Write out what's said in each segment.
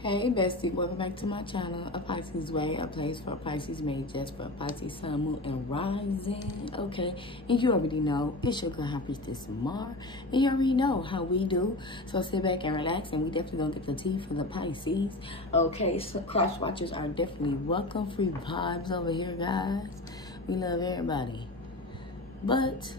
Hey bestie, welcome back to my channel, A Pisces Way, a place for Pisces made just for Pisces sun, moon, and rising. Okay, and you already know, it's your girl, High Priestess Mar, and you already know how we do. So sit back and relax, and we definitely gonna get the tea for the Pisces. Okay, so cross watchers are definitely welcome. Free vibes over here, guys. We love everybody. But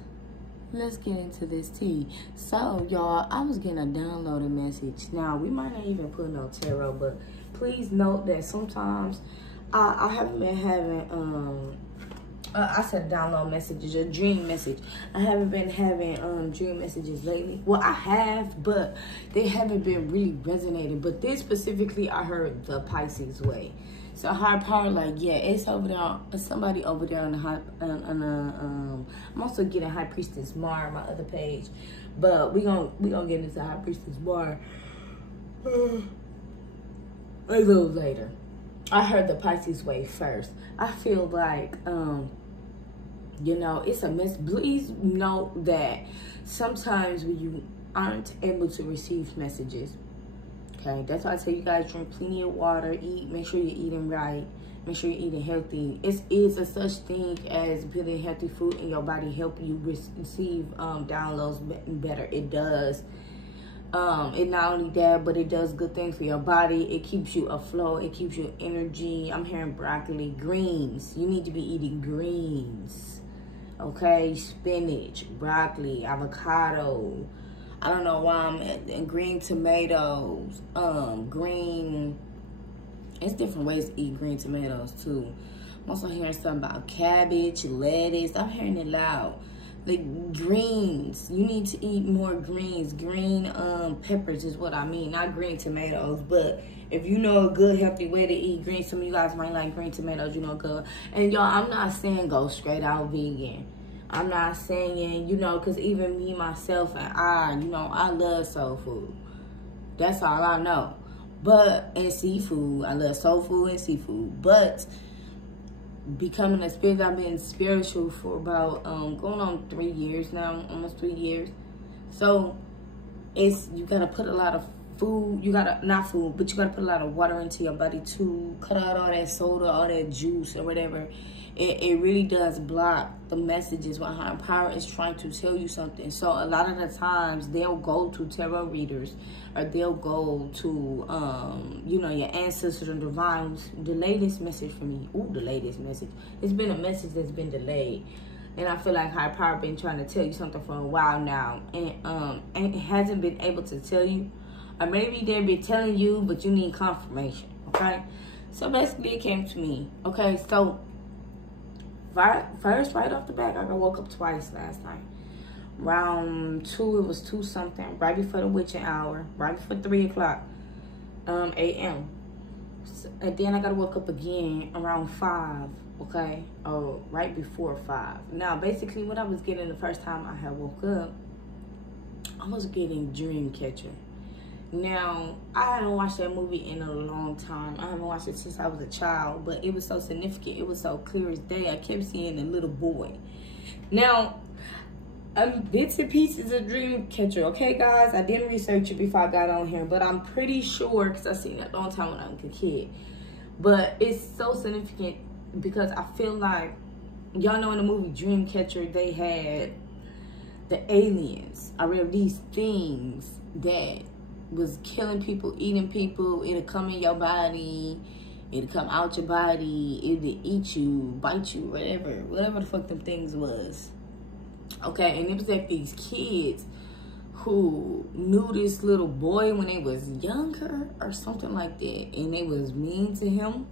let's get into this tea. So, y'all, I was getting a downloaded message. Now, we might not even put no tarot, but please note that sometimes I haven't been having, I said download messages, a dream message. I haven't been having dream messages lately. Well, I have, but they haven't been really resonating. But this specifically, I heard the Pisces way. So higher power, like, yeah, it's over there. It's somebody over there on the high, I'm also getting High Priestess Mar on my other page, but we gonna get into High Priestess Mar a little later. I heard the Pisces way first. I feel like, you know, it's a mess. Please note that sometimes when you aren't able to receive messages, okay, that's why I tell you guys, drink plenty of water, make sure you're eating right, make sure you're eating healthy. It is a such thing as putting healthy food in your body help you receive downloads better. It does. It not only that, but it does good things for your body. It keeps you afloat. It keeps you energy. I'm hearing broccoli, greens. You need to be eating greens, okay? Spinach, broccoli, avocado. I don't know why I'm in green tomatoes, it's different ways to eat green tomatoes too. I'm also hearing something about cabbage, lettuce. I'm hearing it loud. Like greens, you need to eat more greens. Green peppers is what I mean, not green tomatoes. But if you know a good healthy way to eat greens, some of you guys might like green tomatoes, you know, good. And y'all, I'm not saying go straight out vegan. I'm not saying, you know, because even me, myself, and I love soul food. That's all I know. But, and seafood. I love soul food and seafood. But, becoming a spirit, I've been spiritual for about, going on 3 years now, almost 3 years. So, you got to put a lot of food, not food, but you got to put a lot of water into your body to cut out all that soda, all that juice or whatever. It really does block the messages when higher power is trying to tell you something. So a lot of the times they'll go to tarot readers, or they'll go to, you know, your ancestors and divines. The latest message for me, the latest message. It's been a message that's been delayed. And I feel like higher power been trying to tell you something for a while now. And it hasn't been able to tell you. Or maybe they've been telling you, but you need confirmation, okay? So basically it came to me, okay? So first, right off the bat, I woke up twice last night. Around 2, it was 2 something, right before the witching hour, right before 3 o'clock a.m. And then I got to wake up again around 5, okay? Or right before 5. Now, basically what I was getting the first time I had woke up, I was getting Dreamcatcher. Now, I haven't watched that movie in a long time. I haven't watched it since I was a child, but it was so significant. It was so clear as day. I kept seeing the little boy. Now, bits and pieces of Dreamcatcher, okay, guys? I didn't research it before I got on here, but I'm pretty sure, because I seen it a long time when I was a kid. But it's so significant because I feel like, y'all know in the movie Dreamcatcher, they had the aliens. I read these things that was killing people, eating people. It'll come in your body, it'll come out your body, it'll eat you, bite you, whatever the fuck them things was. Okay, and it was like these kids who knew this little boy when they was younger or something like that, and they was mean to him,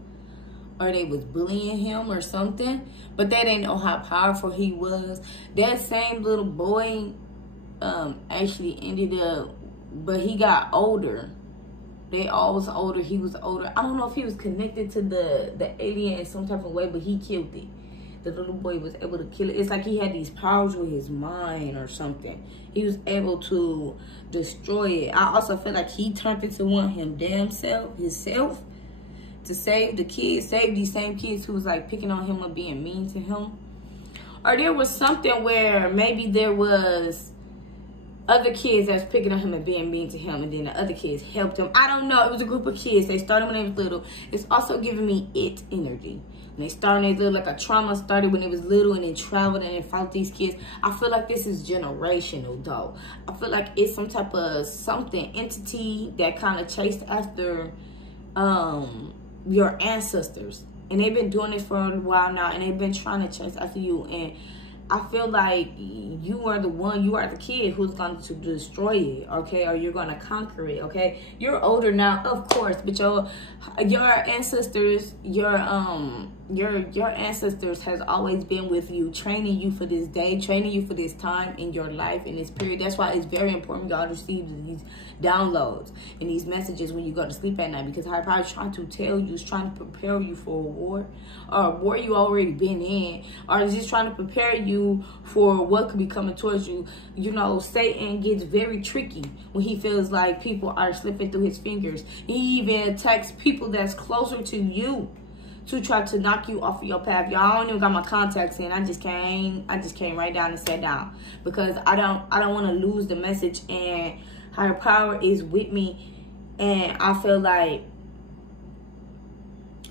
or they was bullying him or something, but they didn't know how powerful he was. That same little boy actually ended up, but he got older. They all was older. He was older. I don't know if he was connected to the alien in some type of way, but he killed it. The little boy was able to kill it. It's like he had these powers with his mind or something. He was able to destroy it. I also feel like he turned into one himself, to save the kids, save these same kids who was like picking on him or being mean to him. Or there was something where maybe there was other kids that's picking on him and being mean to him, and then the other kids helped him. I don't know. It was a group of kids. They started when they was little. It's also giving me it energy. And they started when they was little, like a trauma started when they was little, and then traveled and then followed these kids. I feel like this is generational, though. I feel like it's some type of entity that kind of chased after your ancestors. And they've been doing this for a while now, and they've been trying to chase after you. And I feel like you are the kid who's going to destroy it, okay? Or you're going to conquer it, okay? You're older now, of course, but your ancestors, your ancestors has always been with you, training you for this day, training you for this time in your life, in this period. That's why it's very important y'all receive these downloads and these messages when you go to sleep at night, because higher power is trying to tell you, is trying to prepare you for a war, or a war you already been in, or is just trying to prepare you for what could be coming towards you. You know, Satan gets very tricky when he feels like people are slipping through his fingers. He even attacks people that's closer to you to try to knock you off of your path. Y'all, I don't even got my contacts in. I just came right down and sat down because I don't want to lose the message, and higher power is with me. And I feel like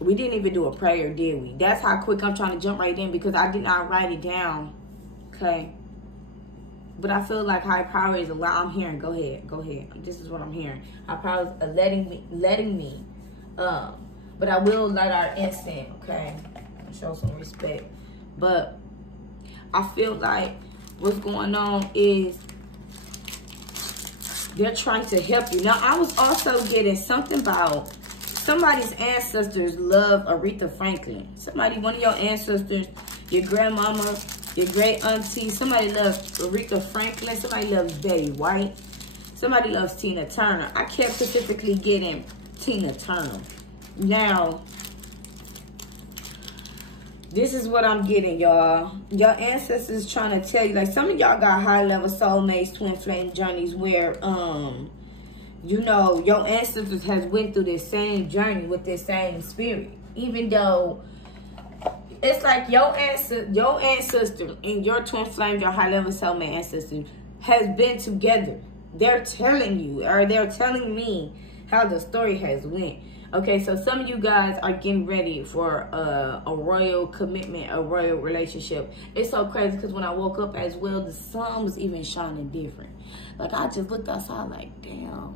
we didn't even do a prayer, did we? That's how quick I'm trying to jump right in, because I did not write it down. Okay. But I feel like higher power is I'm hearing. Go ahead. This is what I'm hearing. Higher power is letting me. But I will light our incense, okay? Show some respect. But I feel like what's going on is they're trying to help you. Now, I was also getting something about somebody's ancestors love Aretha Franklin. One of your ancestors, your grandmama, your great auntie, somebody loves Aretha Franklin. Somebody loves Betty White. Somebody loves Tina Turner. I kept specifically getting Tina Turner. Now, this is what I'm getting, y'all. Your ancestors trying to tell you, like, some of y'all got high-level soulmates, twin flame journeys where, you know, your ancestors has went through this same journey with this same spirit. Even though it's like your ancestor and your twin flame, your high-level soulmate ancestor has been together. They're telling you, or they're telling me how the story has went. Okay, so some of you guys are getting ready for a royal commitment, a royal relationship. It's so crazy because when I woke up as well, the sun was even shining different. Like, I just looked outside like, damn,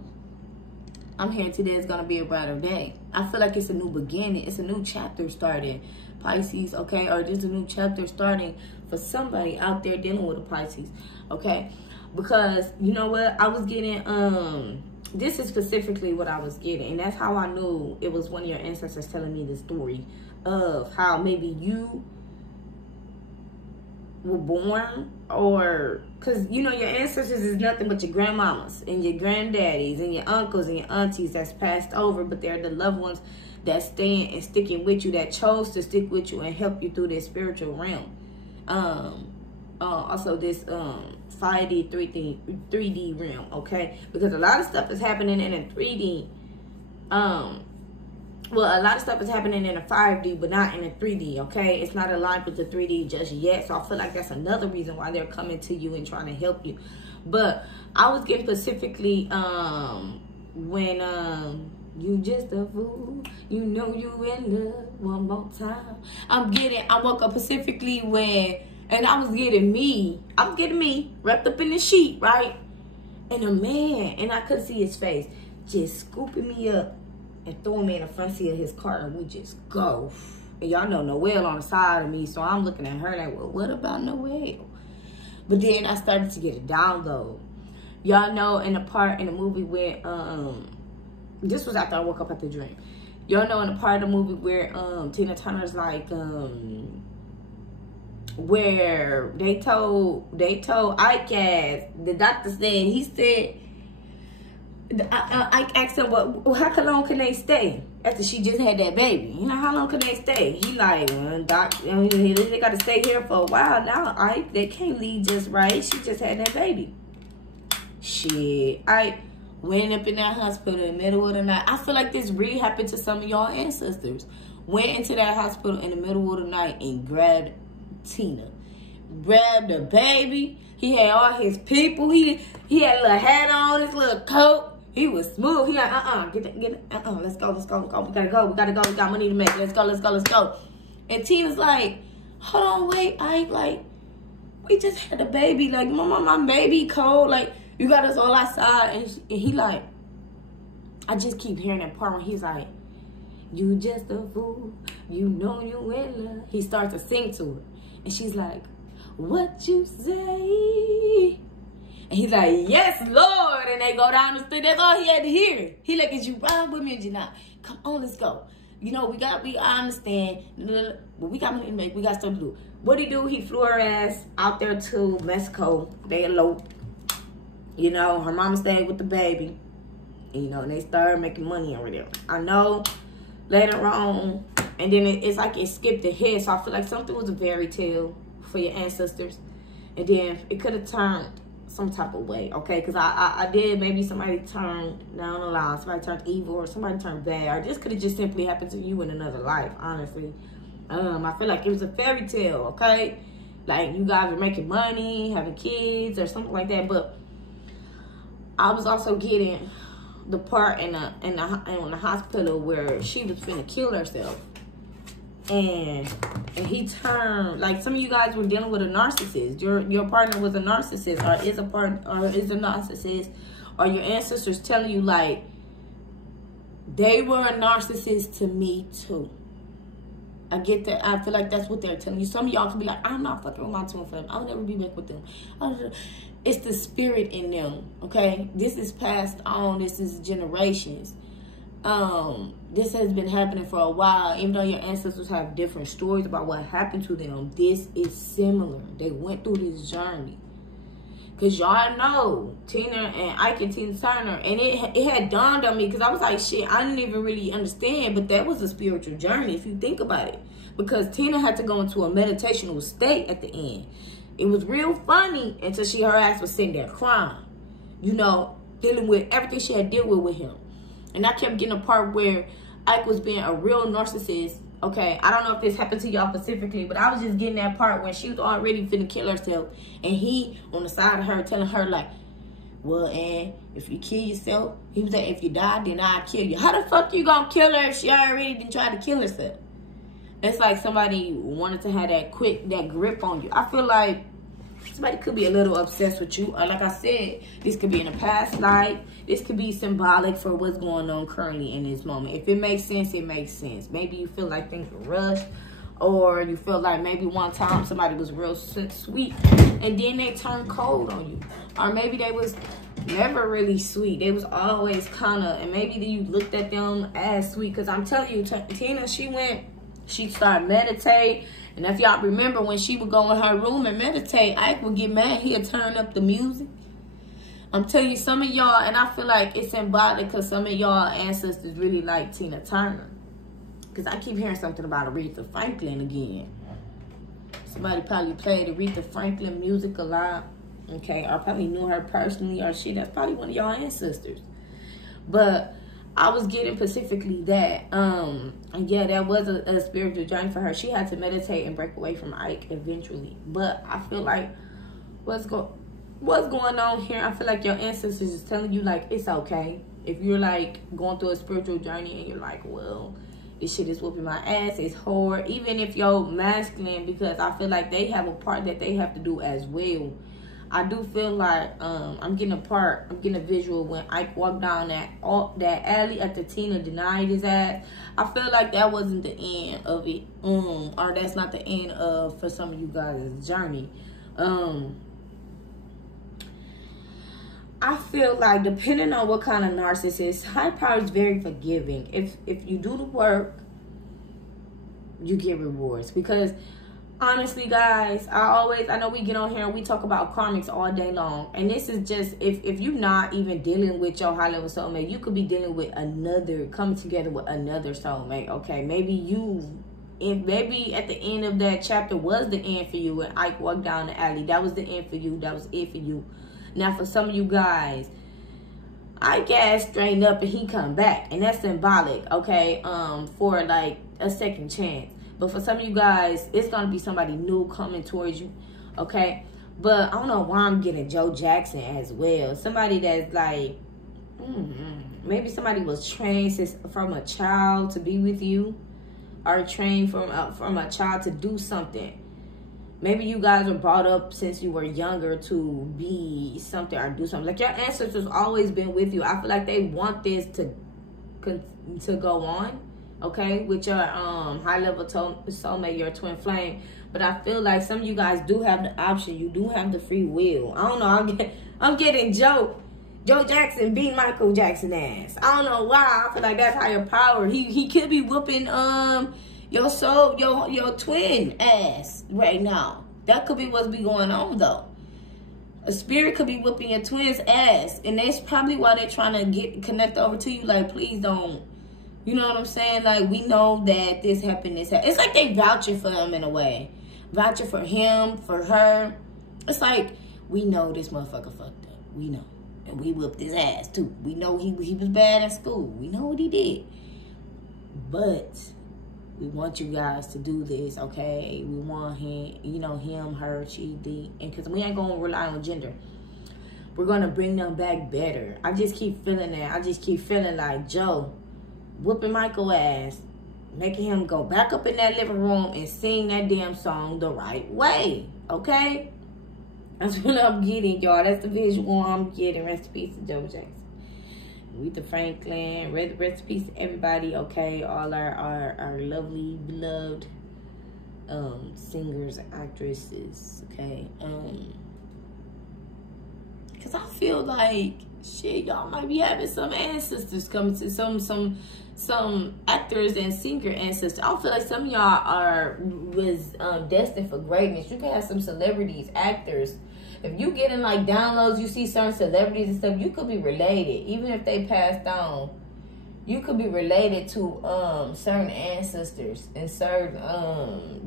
I'm here today. It's going to be a brighter day. I feel like it's a new beginning. It's a new chapter starting, Pisces, okay? Or there's a new chapter starting for somebody out there dealing with a Pisces, okay? Because, you know what? I was getting, this is specifically what I was getting, and that's how I knew it was one of your ancestors telling me the story of how maybe you were born, or because you know your ancestors is nothing but your grandmamas and your granddaddies and your uncles and your aunties that's passed over, but they're the loved ones that's staying and sticking with you, that chose to stick with you and help you through this spiritual realm. Also this 5D, 3D realm, okay? Because a lot of stuff is happening in a 3D. Well, a lot of stuff is happening in a 5D, but not in a 3D, okay? It's not aligned with the 3D just yet. So I feel like that's another reason why they're coming to you and trying to help you. But I was getting specifically when you just a fool, you know you in love one more time. I woke up specifically when, and I was getting me wrapped up in the sheet, right? And a man, and I couldn't see his face, just scooping me up and throwing me in the front seat of his car, and we just go. And y'all know Noelle on the side of me, so I'm looking at her like, well, what about Noelle? But then I started to get a download. Y'all know in the part in the movie where, this was after I woke up at the dream. Y'all know in the part of the movie where Tina Turner's like, where they told Ike, as the doctor said, he said, Ike asked him, well, how long can they stay after she just had that baby? You know, how long can they stay? He like, doc, they got to stay here for a while now, Ike. They can't leave just right. She just had that baby. Shit, Ike went up in that hospital in the middle of the night. I feel like this really happened to some of y'all ancestors. Went into that hospital in the middle of the night and grabbed Tina grabbed the baby. He had all his people. He had a little hat on, his little coat. He was smooth. He like, let's go. We gotta go. We got money to make. Let's go. And Tina's like, hold on, wait. We just had the baby. Like, my baby cold. Like, you got us all outside. And he like, I just keep hearing that part when he's like, you just a fool. You know you in love. He starts to sing to her. And she's like, what you say? And he's like, yes, Lord. And they go down the street. That's all he had to hear. He like, is you ride with me or you not? Come on, let's go. You know, I understand. But we got money to make. We got stuff to do. What'd he do? He flew her ass out there to Mexico. They eloped. You know, her mama stayed with the baby. And, you know, and they started making money over there. I know later on. And then it's like it skipped ahead. So I feel like something was a fairy tale for your ancestors. And then it could have turned some type of way, okay? Because I did, maybe somebody turned down the line, somebody turned evil, or somebody turned bad, or this could have just simply happened to you in another life, honestly. I feel like it was a fairy tale, okay? Like, you guys were making money, having kids, or something like that, but I was also getting the part in the hospital where she was finna kill herself. And he turned, like, some of you guys were dealing with a narcissist. Your partner was a narcissist, or is a narcissist, or your ancestors telling you, like, they were a narcissist to me too. I get that. I feel like that's what they're telling you. Some of y'all can be like, I'm not fucking with my twin flame. I'll never be back with them. It's the spirit in them, okay? This is passed on. This is generations. This has been happening for a while. Even though your ancestors have different stories about what happened to them, this is similar. They went through this journey. Because y'all know Tina and Ike and Tina Turner, and it had dawned on me, because I was like, shit, I didn't even really understand, but that was a spiritual journey if you think about it. Because Tina had to go into a meditational state at the end. It was real funny until her ass was sitting there crying, you know, dealing with everything she had to deal with him. And I kept getting a part where Ike was being a real narcissist. Okay, I don't know if this happened to y'all specifically, but I was just getting that part when she was already finna kill herself. And he, on the side of her, telling her, like, well, and if you kill yourself, he was like, if you die, then I'll kill you. How the fuck you gonna kill her if she already didn't try to kill herself? It's like somebody wanted to have that grip on you. I feel like somebody could be a little obsessed with you. Or like I said, this could be in a past life. This could be symbolic for what's going on currently in this moment. If it makes sense, it makes sense. Maybe you feel like things are rushed. Or you feel like maybe one time somebody was real sweet and then they turned cold on you. Or maybe they was never really sweet. They was always kind of, and maybe you looked at them as sweet. Because I'm telling you, Tina, she started meditating. And if y'all remember, when she would go in her room and meditate, Ike would get mad. He'd turn up the music. I'm telling you, some of y'all, and I feel like it's symbolic because some of y'all ancestors really like Tina Turner. Because I keep hearing something about Aretha Franklin again. Somebody probably played Aretha Franklin music a lot. Okay, or probably knew her personally, or that's probably one of y'all ancestors. But I was getting specifically that, and yeah, that was a spiritual journey for her. She had to meditate and break away from Ike eventually. But I feel like what's going on here, I feel like your ancestors is telling you, like, it's okay. If you're, like, going through a spiritual journey and you're like, well, this shit is whooping my ass, it's hard. Even if you're masculine, because I feel like they have a part that they have to do as well. I do feel like I'm getting a visual when Ike walked down that alley after Tina denied his ass. I feel like that wasn't the end of it, or that's not the end of, for some of you guys' journey. I feel like depending on what kind of narcissist, high power is very forgiving. If you do the work, you get rewards. Because honestly, guys, I know we get on here and we talk about karmics all day long. And this is just, if you're not even dealing with your high level soulmate, you could be dealing with coming together with another soulmate, okay? Maybe at the end of that chapter was the end for you when Ike walked down the alley. That was the end for you. That was it for you. Now, for some of you guys, Ike ass straightened up and he come back. And that's symbolic, okay, for like a second chance. But for some of you guys, it's going to be somebody new coming towards you. Okay? But I don't know why I'm getting Joe Jackson as well. Somebody that's like, maybe somebody was trained from a child to be with you, or trained from a child to do something. Maybe you guys were brought up since you were younger to be something or do something. Like, your ancestors always been with you. I feel like they want this to go on, okay, with your high-level soulmate, your twin flame. But I feel like some of you guys do have the option. You do have the free will. I don't know. I'm getting Joe Jackson beat Michael Jackson ass. I don't know why. I feel like that's higher power. He could be whooping your twin ass right now. That could be what's be going on though. A spirit could be whooping your twin's ass, and that's probably why they're trying to connect over to you. Like, please don't. You know what I'm saying? Like, we know that this happened. It's like they vouching for them in a way, vouching for him, for her. It's like, we know this motherfucker fucked up. We know, and we whooped his ass too. We know he was bad in school. We know what he did, but we want you guys to do this, okay? We want him, him, her, she, the, and because we ain't going to rely on gender. We're going to bring them back better. I just keep feeling that. I just keep feeling like Joe whooping Michael ass, making him go back up in that living room and sing that damn song the right way, okay? That's what I'm getting, y'all. That's the visual I'm getting. Rest in peace to Joe Jackson. Aretha Franklin, rest in peace to everybody, okay? All our lovely, beloved singers, actresses, okay? Because I feel like, shit, y'all might be having some ancestors coming to some actors and singer ancestors. I feel like some of y'all was destined for greatness. You can have some celebrities, actors. If you get in like downloads, you see certain celebrities and stuff, you could be related. Even if they passed on, you could be related to certain ancestors and certain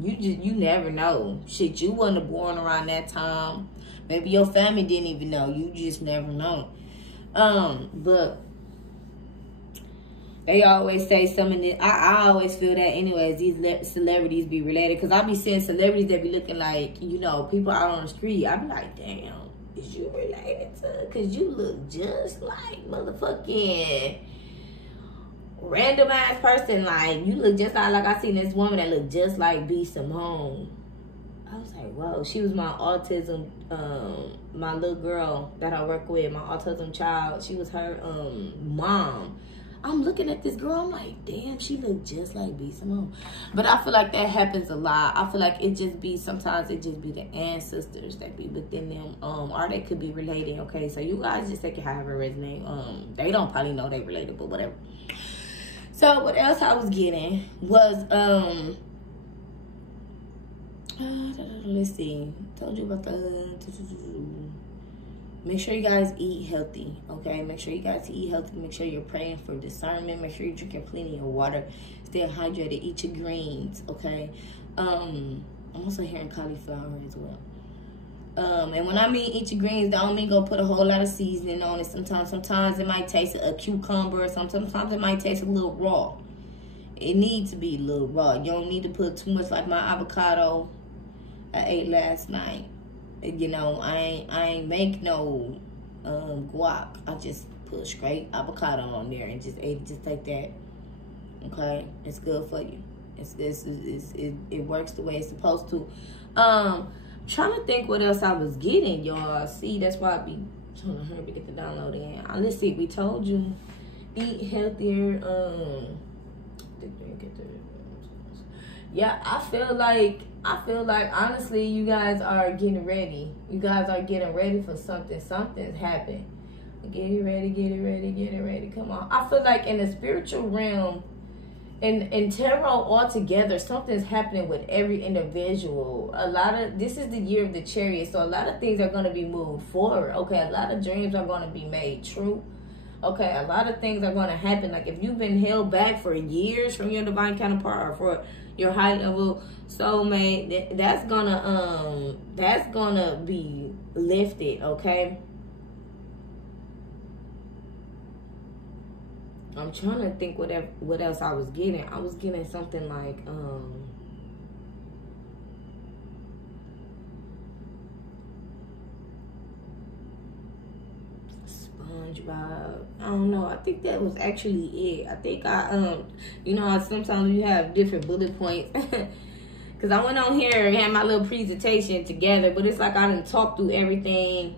you never know. Shit, you wasn't born around that time. Maybe your family didn't even know. You just never know. But they always say some of this. I always feel that anyways, these celebrities be related. Because I be seeing celebrities that be looking like, people out on the street. I be like, damn, is you related to? Because you look just like motherfucking random ass person. Like, you look just like I seen this woman that looked just like B. Simone. I was like, whoa. She was my autism, my little girl that I work with, my autism child. She was her mom. I'm looking at this girl, I'm like, damn, she look just like B. Simone. But I feel like that happens a lot. I feel like sometimes it just be the ancestors that be within them, or they could be related, okay? So you guys just take it however it resonate. They don't probably know they related, but whatever. So what else I was getting was, let's see, told you about make sure you guys eat healthy, okay? Make sure you guys eat healthy. Make sure you're praying for discernment. Make sure you're drinking plenty of water. Stay hydrated. Eat your greens, okay? I'm also hearing cauliflower as well. And when I mean eat your greens, that don't mean go put a whole lot of seasoning on it. Sometimes it might taste a cucumber. Sometimes it might taste a little raw. It needs to be a little raw. You don't need to put too much, like my avocado I ate last night. I ain't make no guac. I just put straight avocado on there and just ate it just like that. Okay, it's good for you. It works the way it's supposed to. I'm trying to think what else I was getting, y'all. See, that's why I be trying to hurry to get the download in. Let's see. We told you eat healthier. Yeah, I feel like honestly, you guys are getting ready. You guys are getting ready for something. Something's happened. Get it ready. Come on. I feel like in the spiritual realm, in tarot altogether, something's happening with every individual. This is the year of the Chariot, so a lot of things are going to be moved forward. Okay, a lot of dreams are going to be made true. Okay, a lot of things are going to happen. Like if you've been held back for years from your divine counterpart or for your high level soulmate, that's gonna be lifted, okay? I'm trying to think what else I was getting. I was getting something like told you about. I don't know. I think that was actually it. I think you know, sometimes you have different bullet points. Because I went on here and had my little presentation together, but it's like I done talked through everything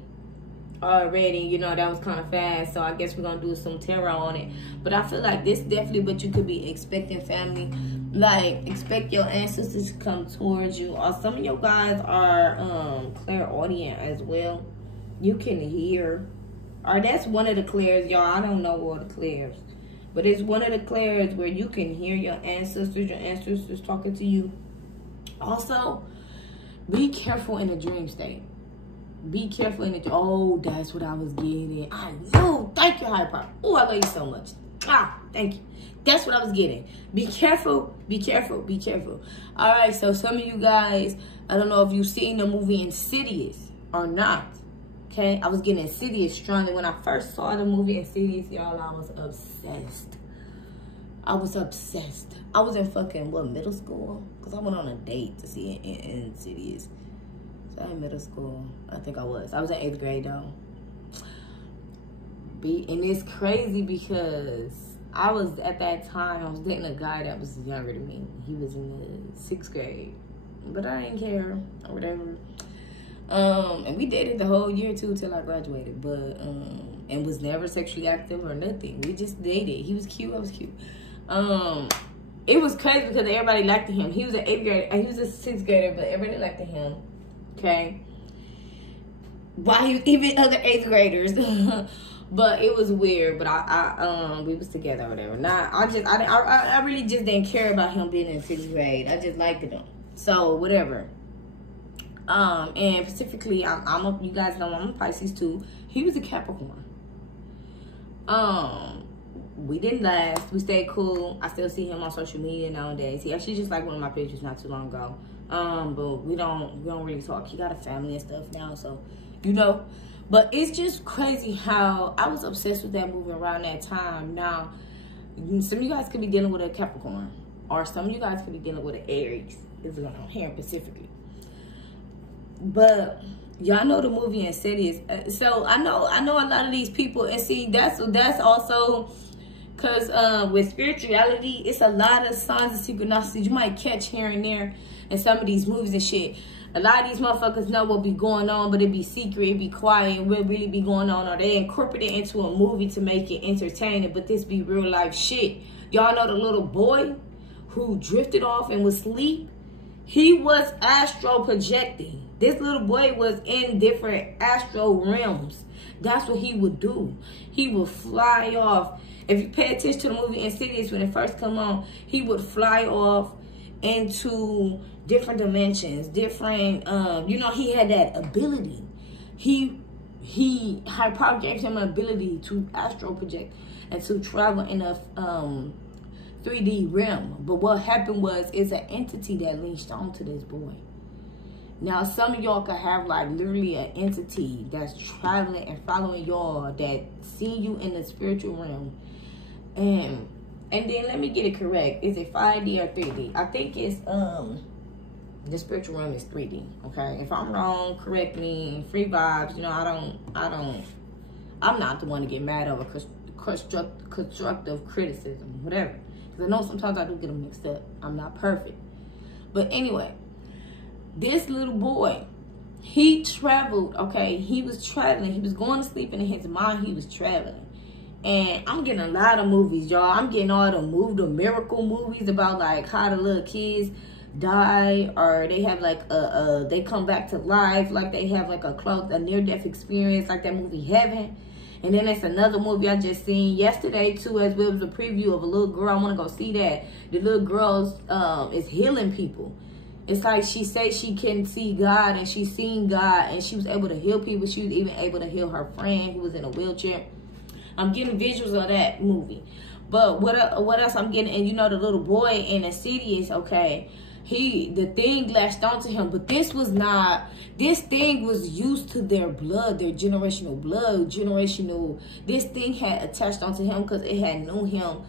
already. You know, that was kind of fast. So I guess we're going to do some tarot on it. But I feel like this definitely what you could be expecting, family. Like, expect your ancestors to come towards you. Or some of your guys are clairaudient as well. You can hear. Or that's one of the clairs, y'all. I don't know all the clairs. But it's one of the clairs where you can hear your ancestors talking to you. Also, be careful in a dream state. Be careful in the... Oh, that's what I was getting. I know. Thank you, higher power. Oh, I love you so much. Ah, thank you. That's what I was getting. Be careful. Be careful. Be careful. All right, so some of you guys, I don't know if you've seen the movie Insidious or not. Okay, I was getting Insidious strongly. When I first saw the movie Insidious, y'all, I was obsessed. I was obsessed. I was in fucking, what, middle school? Because I went on a date to see Insidious. So I in middle school. I think I was. I was in 8th grade, though. And it's crazy because I was, at that time, I was dating a guy that was younger than me. He was in the 6th grade. But I didn't care or whatever. And we dated the whole year, too, till I graduated. But, and was never sexually active or nothing. We just dated. He was cute. I was cute. It was crazy because everybody liked him. He was an 8th grader. He was a 6th grader, but everybody liked him. Okay. While he was even other 8th graders. But it was weird. But we was together or whatever. Nah, I really just didn't care about him being in 6th grade. I just liked him. So whatever. And specifically, you guys know I'm a Pisces too. He was a Capricorn. We didn't last. We stayed cool. I still see him on social media nowadays. He actually just like one of my pictures not too long ago. But we don't really talk. He got a family and stuff now, so you know. But it's just crazy how I was obsessed with that movie around that time. Now, some of you guys could be dealing with a Capricorn, or some of you guys could be dealing with an Aries. This is what I'm hearing specifically. But y'all know the movie Insidious. So I know a lot of these people, and see that's also because with spirituality, it's a lot of signs of synchronicity you might catch here and there in some of these movies and shit. A lot of these motherfuckers know what be going on, but it be secret, it be quiet, and what really be going on, or they incorporate it into a movie to make it entertaining, but this be real life shit. Y'all know the little boy who drifted off and was asleep? He was astral projecting. This little boy was in different astral realms. That's what he would do. He would fly off. If you pay attention to the movie Insidious when it first come on, he would fly off into different dimensions, different, you know, he had that ability. High power gave him an ability to astral project and to travel in a 3D realm. But what happened was, it's an entity that leashed onto this boy. Now, some of y'all could have, like, literally an entity that's traveling and following y'all, that see you in the spiritual realm. And then let me get it correct. Is it 5D or 3D? I think it's, the spiritual realm is 3D, okay? If I'm wrong, correct me. Free vibes, you know, I'm not the one to get mad over constructive criticism, whatever. Because I know sometimes I do get them mixed up. I'm not perfect. But anyway, this little boy, he traveled, okay? He was traveling. He was going to sleep, and in his mind, he was traveling. And I'm getting a lot of movies, y'all. I'm getting all the miracle movies about, like, how the little kids die, or they have, like, they come back to life, like they have, like, a near-death experience, like that movie Heaven. And then it's another movie I just seen yesterday, too, as well. It was a preview of a little girl. I want to go see that. The little girl is healing people. It's like she says she can see God, and she's seen God, and she was able to heal people. She was even able to heal her friend who was in a wheelchair. I'm getting visuals of that movie. But what else I'm getting? And you know, the little boy in Insidious, okay, the thing latched onto him, but this thing was used to their blood, their generational blood, this thing had attached onto him because it had known him,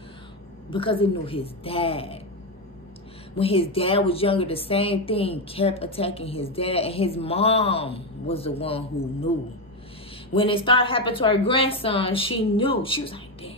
because it knew his dad. When his dad was younger, the same thing kept attacking his dad, and his mom was the one who knew. When it started happening to her grandson, she knew. She was like, damn.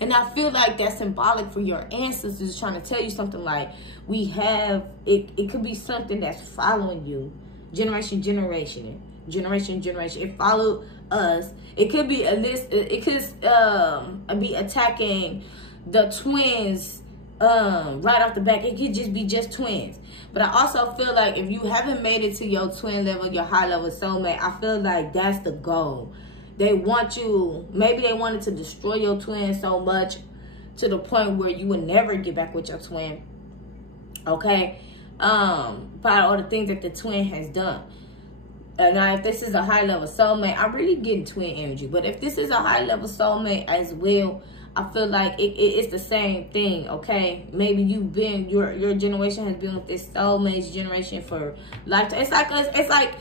And I feel like that's symbolic for your ancestors trying to tell you something like, we have, it could be something that's following you. Generation. It followed us. It could be it could be attacking the twins right off the back. It could just be twins. But I also feel like if you haven't made it to your twin level, your high level soulmate, I feel like that's the goal. They want you, maybe they wanted to destroy your twin so much to the point where you would never get back with your twin. Okay? By all the things that the twin has done. Now, if this is a high level soulmate, I'm really getting twin energy. But if this is a high level soulmate as well, I feel like it's the same thing, okay? Maybe you've been, your generation has been with this soulmate's generation for lifetime. It's like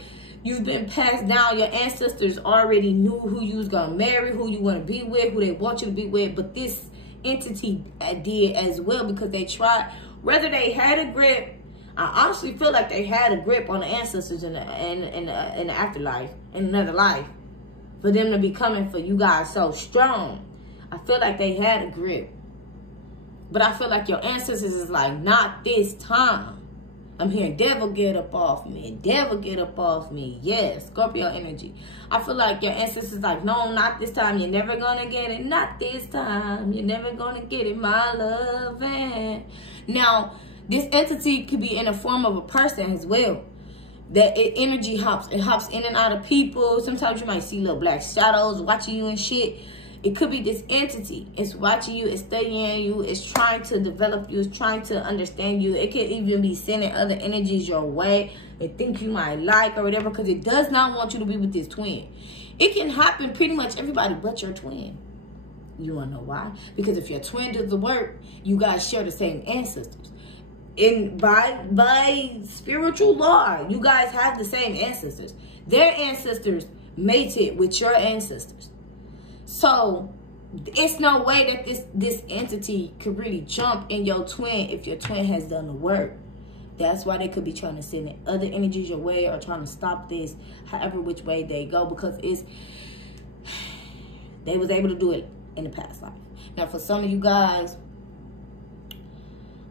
you've been passed down. Your ancestors already knew who you was going to marry, who you want to be with, who they want you to be with. But this entity did as well because they tried. Whether they had a grip, I honestly feel like they had a grip on the ancestors in the afterlife, in another life. For them to be coming for you guys so strong. I feel like they had a grip. But I feel like your ancestors is like, not this time. I'm hearing, devil, get up off me. Devil, get up off me. Yes, Scorpio energy. I feel like your ancestors like, no, not this time. You're never going to get it. Not this time. You're never going to get it, my love. And now, this entity could be in the form of a person as well. That energy hops. It hops in and out of people. Sometimes you might see little black shadows watching you and shit. It could be this entity. It's watching you. It's studying you. It's trying to develop you. It's trying to understand you. It could even be sending other energies your way. It think you might like or whatever. Because it does not want you to be with this twin. It can happen pretty much everybody but your twin. You want to know why? Because if your twin does the work, you guys share the same ancestors. And by spiritual law, you guys have the same ancestors. Their ancestors mated with your ancestors. So it's no way that this entity could really jump in your twin if your twin has done the work. That's why they could be trying to send other energies your way or trying to stop this however which way they go, because they was able to do it in the past life. Now for some of you guys,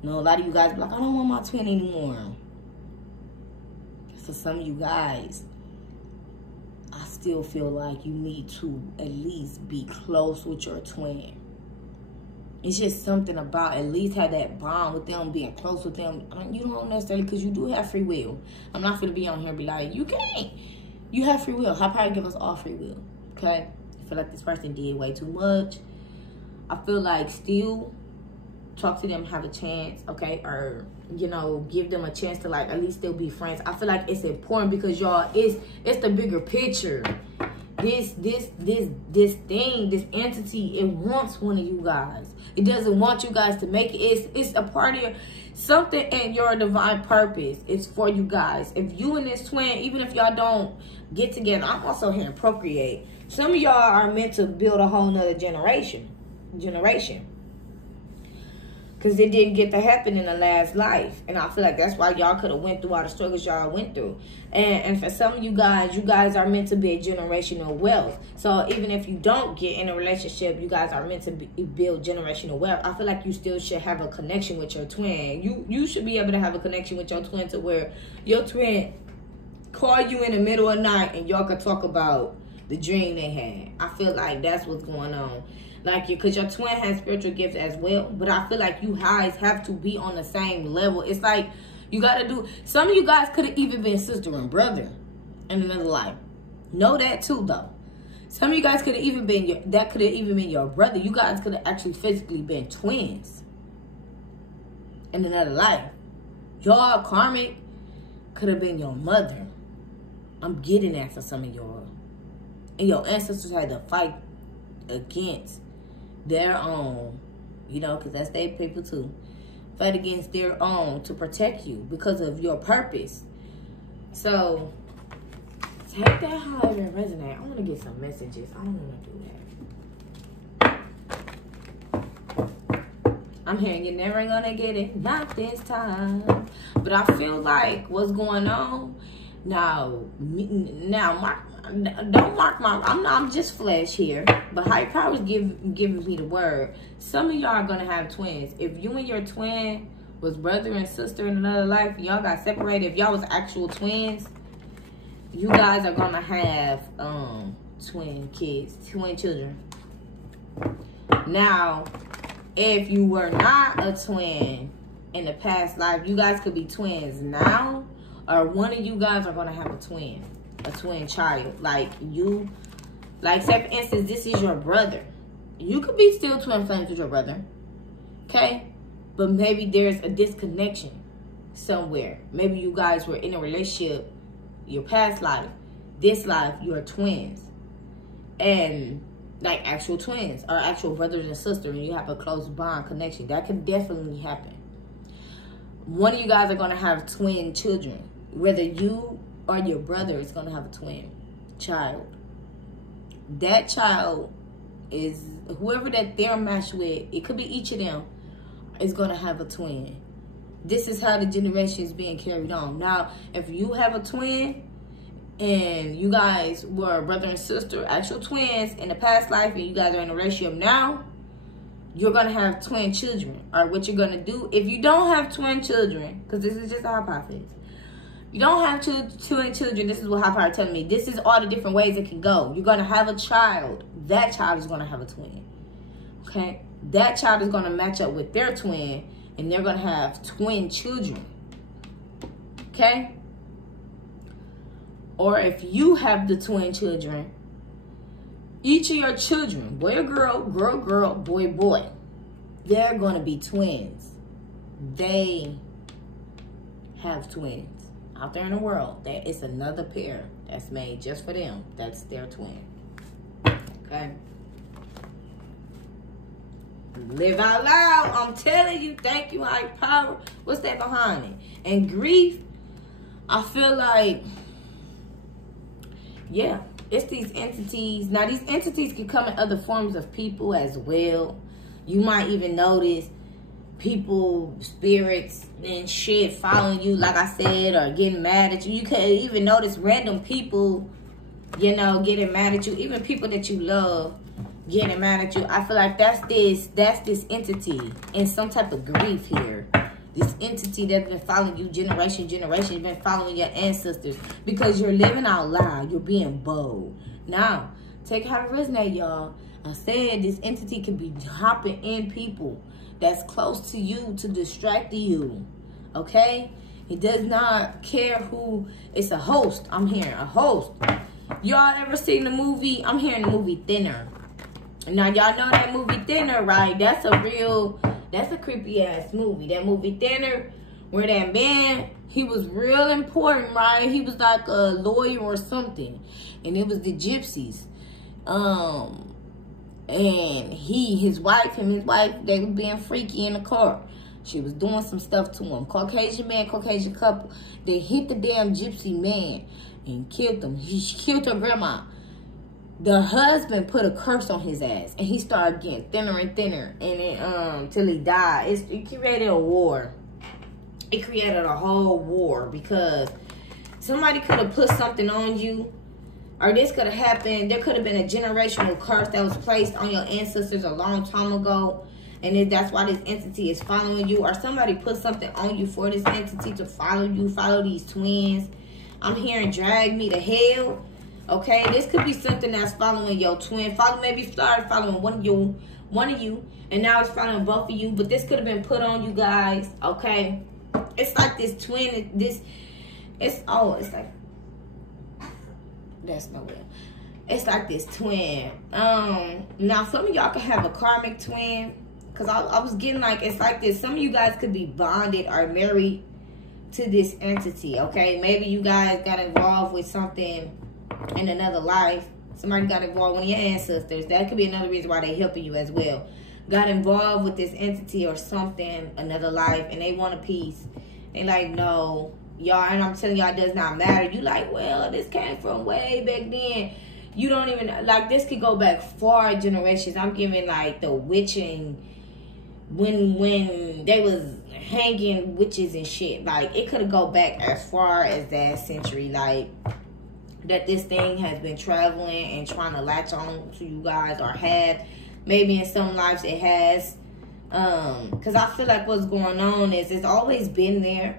you know, a lot of you guys be like, I don't want my twin anymore. For some of you guys, I still feel like you need to at least be close with your twin. It's just something about at least have that bond with them, being close with them. I mean, you don't necessarily, because you do have free will. I'm not going to be on here and be like, you can't. You have free will. I probably give us all free will. Okay? I feel like this person did way too much. I feel like still talk to them, have a chance, okay? Or, you know, give them a chance to, like, at least still be friends. I feel like it's important because, y'all, it's the bigger picture. This thing, this entity, it wants one of you guys. It doesn't want you guys to make it. It's a part of your, something in your divine purpose. It's for you guys. If you and this twin, even if y'all don't get together, I'm also here and procreate. Some of y'all are meant to build a whole nother generation. Because it didn't get to happen in the last life. And I feel like that's why y'all could have went through all the struggles y'all went through. And for some of you guys are meant to be a generational wealth. So even if you don't get in a relationship, you guys are meant to build generational wealth. I feel like you still should have a connection with your twin. You should be able to have a connection with your twin to where your twin call you in the middle of the night and y'all could talk about the dream they had. I feel like that's what's going on. Like, because your twin has spiritual gifts as well. But I feel like you guys have to be on the same level. It's like you got to do. Some of you guys could have even been sister and brother in another life. Know that too, though. Some of you guys could have even been your brother. You guys could have actually physically been twins in another life. Y'all karmic could have been your mother. I'm getting that for some of y'all. And your ancestors had to fight against their own, you know, because that's their people too. Fight against their own to protect you because of your purpose. So take that however it resonates. I want to get some messages. I don't want to do that. I'm hearing you're never gonna get it, not this time. But I feel like what's going on now. don't mark my, I'm just flesh here, but higher powers giving me the word. Some of y'all are gonna have twins. If you and your twin was brother and sister in another life, y'all got separated. If y'all was actual twins, you guys are gonna have twin kids, twin children. Now, if you were not a twin in the past life, you guys could be twins now, or one of you guys are gonna have a twin child. Like you, like say for instance, this is your brother. You could be still twin flames with your brother, okay? But maybe there's a disconnection somewhere. Maybe you guys were in a relationship, your past life, this life, you're twins. And like actual twins or actual brothers and sisters, and you have a close bond connection. That could definitely happen. One of you guys are going to have twin children. Whether you or your brother is going to have a twin child. That child is, whoever that they're matched with, it could be each of them, is going to have a twin. This is how the generation is being carried on. Now, if you have a twin and you guys were brother and sister, actual twins in the past life, and you guys are in a relationship now, you're going to have twin children. Or what you're going to do, if you don't have twin children, because this is just a hypothesis, you don't have twin children, this is what high power telling me. This is all the different ways it can go. You're going to have a child. That child is going to have a twin. Okay? That child is going to match up with their twin, and they're going to have twin children. Okay? Or if you have the twin children, each of your children, boy or girl, girl, girl, boy, boy, they're going to be twins. They have twins. Out there in the world, it's another pair that's made just for them. That's their twin. Okay? Live out loud. I'm telling you. Thank you, high power. What's that behind it? And grief, I feel like, yeah, it's these entities. Now, these entities can come in other forms of people as well. You might even notice people, spirits and shit following you, like I said, or getting mad at you. You could even notice random people, you know, getting mad at you. Even people that you love getting mad at you. I feel like that's this entity in some type of grief here. This entity that's been following you generation, been following your ancestors, because you're living out loud. You're being bold. Now, take how it resonate, y'all. I said this entity can be hopping in people that's close to you to distract you. Okay? It does not care who. It's a host. I'm hearing a host. Y'all ever seen the movie? I'm hearing the movie Thinner. Now, y'all know that movie Thinner, right? That's a creepy ass movie. That movie Thinner, where that man, he was real important, right? He was like a lawyer or something. And it was the gypsies. And his wife, they were being freaky in the car. She was doing some stuff to him. Caucasian man, Caucasian couple. They hit the damn gypsy man and killed him. He killed her grandma. The husband put a curse on his ass, and he started getting thinner and thinner, and then till he died. It created a war. It created a whole war because somebody could have put something on you. Or this could have happened. There could have been a generational curse that was placed on your ancestors a long time ago. And that's why this entity is following you. Or somebody put something on you for this entity to follow you. Follow these twins. I'm hearing drag me to hell. Okay? This could be something that's following your twin. Maybe started following one of you. And now it's following both of you. But this could have been put on you guys. Okay? It's like this twin. It's like, that's nowhere. It's like this twin. Now some of y'all can have a karmic twin, because I was getting like, it's like this. Some of you guys could be bonded or married to this entity. Okay, maybe you guys got involved with something in another life. Somebody got involved with one of your ancestors. That could be another reason why they're helping you as well. Got involved with this entity or something, another life, and they want a piece. They like, no, y'all, and I'm telling y'all, it does not matter. You like, well, this came from way back then. You don't even, like, this could go back far generations. I'm giving, like, the witching, when they was hanging witches and shit. Like, it could go back as far as that century. Like, that this thing has been traveling and trying to latch on to you guys, or have. Maybe in some lives it has. Because I feel like what's going on is it's always been there.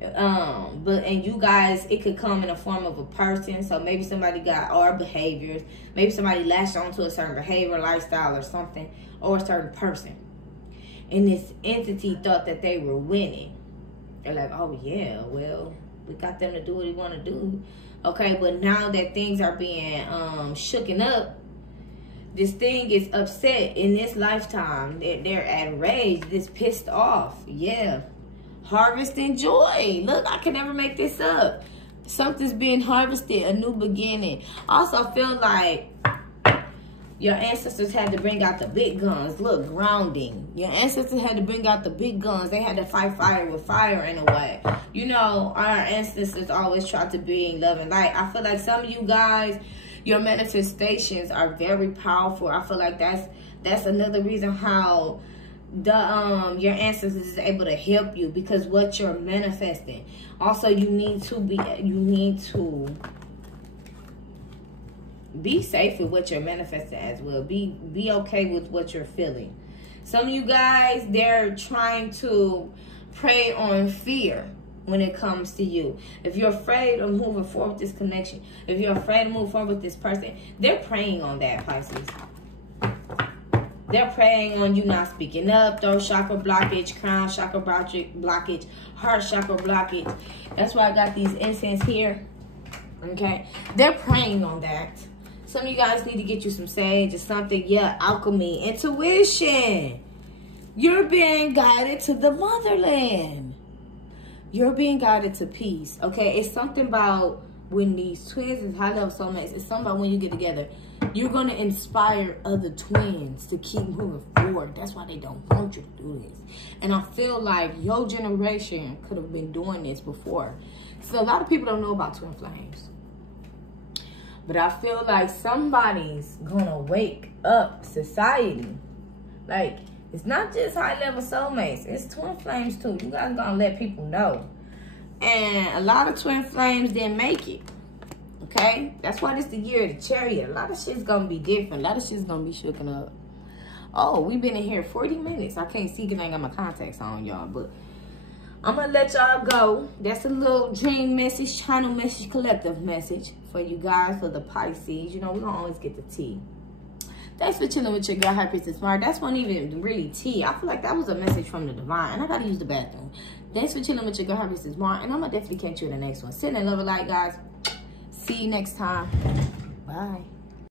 And you guys, it could come in the form of a person. So maybe somebody got our behaviors. Maybe somebody latched onto a certain behavior, lifestyle, or something, or a certain person. And this entity thought that they were winning. They're like, oh yeah, well, we got them to do what they want to do. Okay, but now that things are being shooken up, this thing is upset in this lifetime. They're outraged, this pissed off. Yeah. Harvesting joy. Look, I can never make this up. Something's being harvested, a new beginning. Also feel like your ancestors had to bring out the big guns. Look, grounding. Your ancestors had to bring out the big guns. They had to fight fire with fire in a way. You know, our ancestors always tried to bring love and light. I feel like some of you guys, your manifestations are very powerful. I feel like that's another reason how your ancestors is able to help you, because what you're manifesting. Also, you need to be safe with what you're manifesting as well. Be okay with what you're feeling. Some of you guys, they're trying to prey on fear when it comes to you. If you're afraid of moving forward with this connection, if you're afraid to move forward with this person, they're preying on that, Pisces. They're preying on you not speaking up, throat chakra blockage, crown chakra blockage, heart chakra blockage. That's why I got these incense here. Okay? They're preying on that. Some of you guys need to get you some sage or something. Yeah, alchemy, intuition. You're being guided to the motherland. You're being guided to peace. Okay? It's something about when these twins and high-level soulmates, it's something about when you get together, you're going to inspire other twins to keep moving forward. That's why they don't want you to do this. And I feel like your generation could have been doing this before. So a lot of people don't know about twin flames. But I feel like somebody's going to wake up society. Like, it's not just high-level soulmates. It's twin flames, too. You guys going to let people know. And a lot of twin flames didn't make it. Okay? That's why this the year of the Chariot. A lot of shit's going to be different. A lot of shit's going to be shooken up. Oh, we've been in here 40 minutes. I can't see because I ain't got my contacts on, y'all. But I'm going to let y'all go. That's a little dream message, channel message, collective message for you guys, for the Pisces. You know, we're going to always get the tea. Thanks for chilling with your girl, High Priestess Smart. That's not even really tea. I feel like that was a message from the divine. And I got to use the bathroom. Thanks for chilling with your girl, High Priestess Smart. And I'm going to definitely catch you in the next one. Send in love and light, guys. See you next time. Bye.